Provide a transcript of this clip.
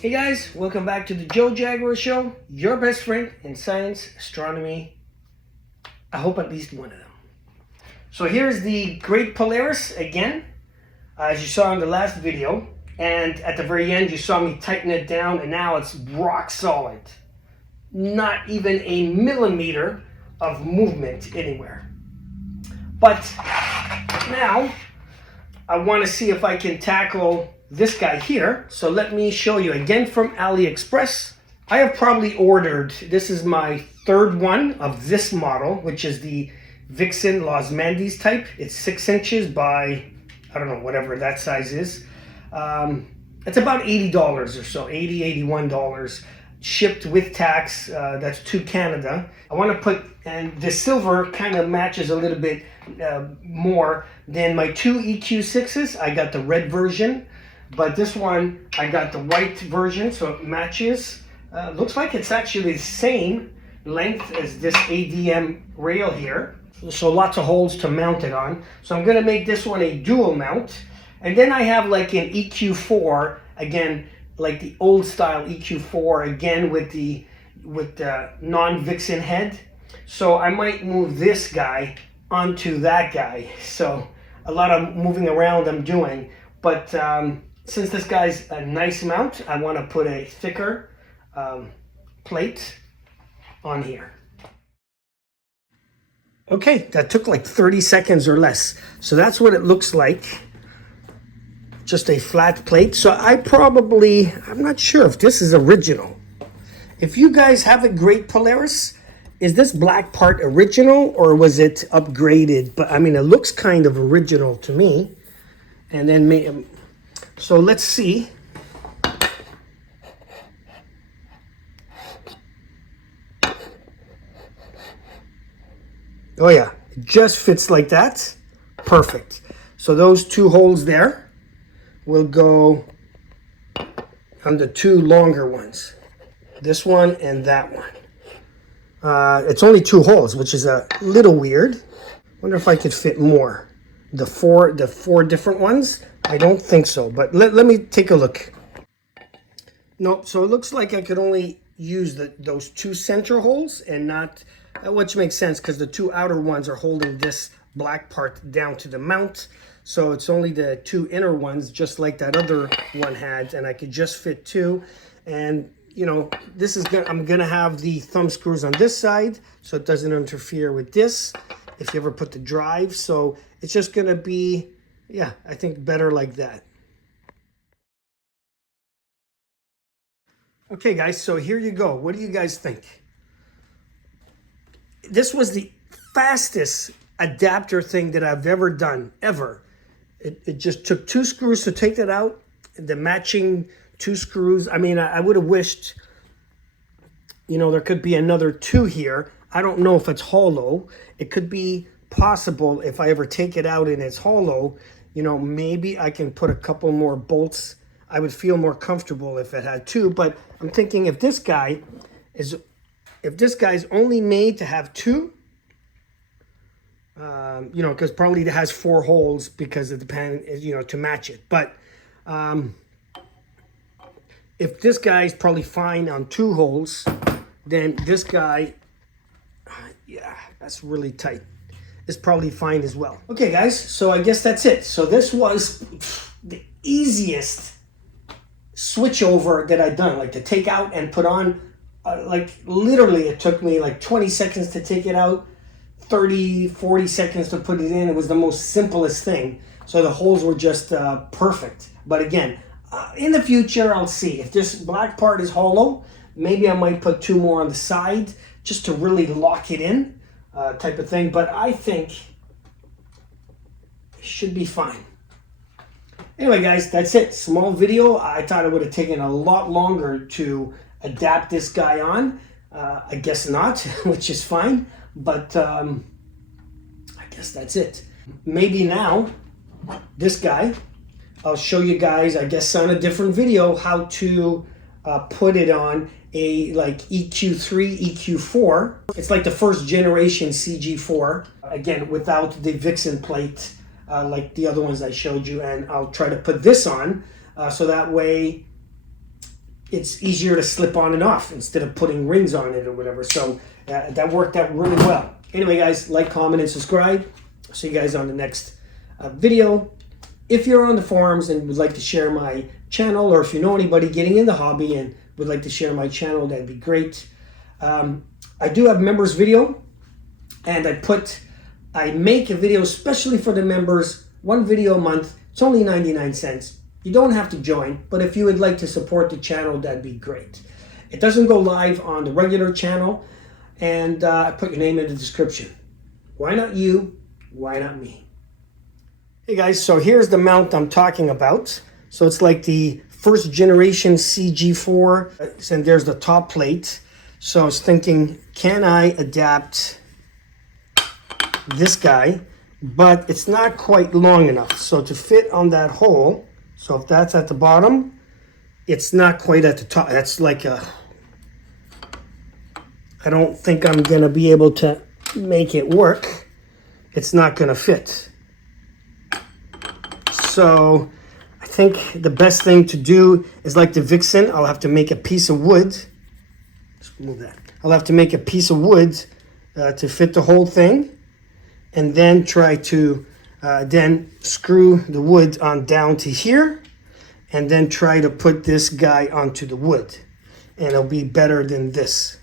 Hey guys, welcome back to the Joe Jaguar Show, your best friend in science, astronomy, I hope at least one of them. So here's the great Polaris again, as you saw in the last video, and at the very end you saw me tighten it down and now it's rock solid. Not even a millimeter of movement anywhere. But now I want to see if I can tackle this guy here. So let me show you again from AliExpress. I have probably ordered, this is my third one of this model, which is the Vixen Los Mandes type. It's 6 inches by, I don't know, whatever that size is. It's about $80 or so, $80, $81, shipped with tax. That's to Canada. I want to put, and the silver kind of matches a little bit more than my two EQ6s. I got the red version, but this one I got the white version, so it matches. Looks like it's actually the same length as this ADM rail here, so lots of holes to mount it on. So I'm going to make this one a dual mount, and then I have like an EQ4 again, like the old style EQ4 again with the non-Vixen head. So I might move this guy onto that guy. So a lot of moving around I'm doing, but since this guy's a nice mount, I want to put a thicker plate on here. Okay, that took like 30 seconds or less. So that's what it looks like. Just a flat plate. So I'm not sure if this is original. If you guys have a great Polaris, is this black part original or was it upgraded? But I mean, it looks kind of original to me. And then, so let's see. Oh yeah, it just fits like that. Perfect. So those two holes there will go on the two longer ones. This one and that one. It's only two holes, which is a little weird. Wonder if I could fit more. The four different ones? I don't think so, but let me take a look. Nope, so it looks like I could only use those two center holes and not, which makes sense because the two outer ones are holding this black part down to the mount. So it's only the two inner ones, just like that other one had, and I could just fit two. And you know, this is I'm gonna have the thumb screws on this side, so it doesn't interfere with this if you ever put the drive. So it's just gonna be, yeah, I think better like that. Okay guys, so here you go. What do you guys think? This was the fastest adapter thing that I've ever done, ever. It just took two screws to take that out, the matching two screws. I mean, I would have wished, you know, there could be another two here. I don't know if it's hollow. It could be possible if I ever take it out and it's hollow, you know, maybe I can put a couple more bolts. I would feel more comfortable if it had two, but I'm thinking if this guy's only made to have two, you know, because probably it has four holes because of the pan, you know, to match it. But if this guy's probably fine on two holes, then this guy, yeah, that's really tight, is probably fine as well. Okay, guys, so I guess that's it. So this was the easiest switch over that I've done, like to take out and put on. Like literally, it took me like 20 seconds to take it out. 30, 40 seconds to put it in. It was the most simplest thing. So the holes were just perfect. But again, in the future, I'll see. If this black part is hollow, maybe I might put two more on the side just to really lock it in, type of thing. But I think it should be fine. Anyway, guys, that's it. Small video. I thought it would have taken a lot longer to adapt this guy on. I guess not, which is fine. But I guess that's it. Maybe now, this guy, I'll show you guys, I guess on a different video, how to put it on a like EQ3, EQ4. It's like the first generation CG4, again, without the Vixen plate, like the other ones I showed you. And I'll try to put this on so that way it's easier to slip on and off instead of putting rings on it or whatever. So that worked out really well. Anyway, guys, like, comment, and subscribe. I'll see you guys on the next video. If you're on the forums and would like to share my channel, or if you know anybody getting in the hobby and would like to share my channel, that'd be great. I do have members video, and I make a video especially for the members, one video a month. It's only 99 cents. You don't have to join, but if you would like to support the channel, that'd be great. It doesn't go live on the regular channel, and I put your name in the description. Why not you? Why not me? Hey guys, so here's the mount I'm talking about. So it's like the first generation CG4, and there's the top plate. So I was thinking, can I adapt this guy? But it's not quite long enough. So to fit on that hole, so if that's at the bottom, it's not quite at the top. That's like I don't think I'm gonna be able to make it work. It's not gonna fit. So I think the best thing to do is like the Vixen. I'll have to make a piece of wood. Let's move that. I'll have to make a piece of wood to fit the whole thing, and then try to then screw the wood on down to here, and then try to put this guy onto the wood, and it'll be better than this.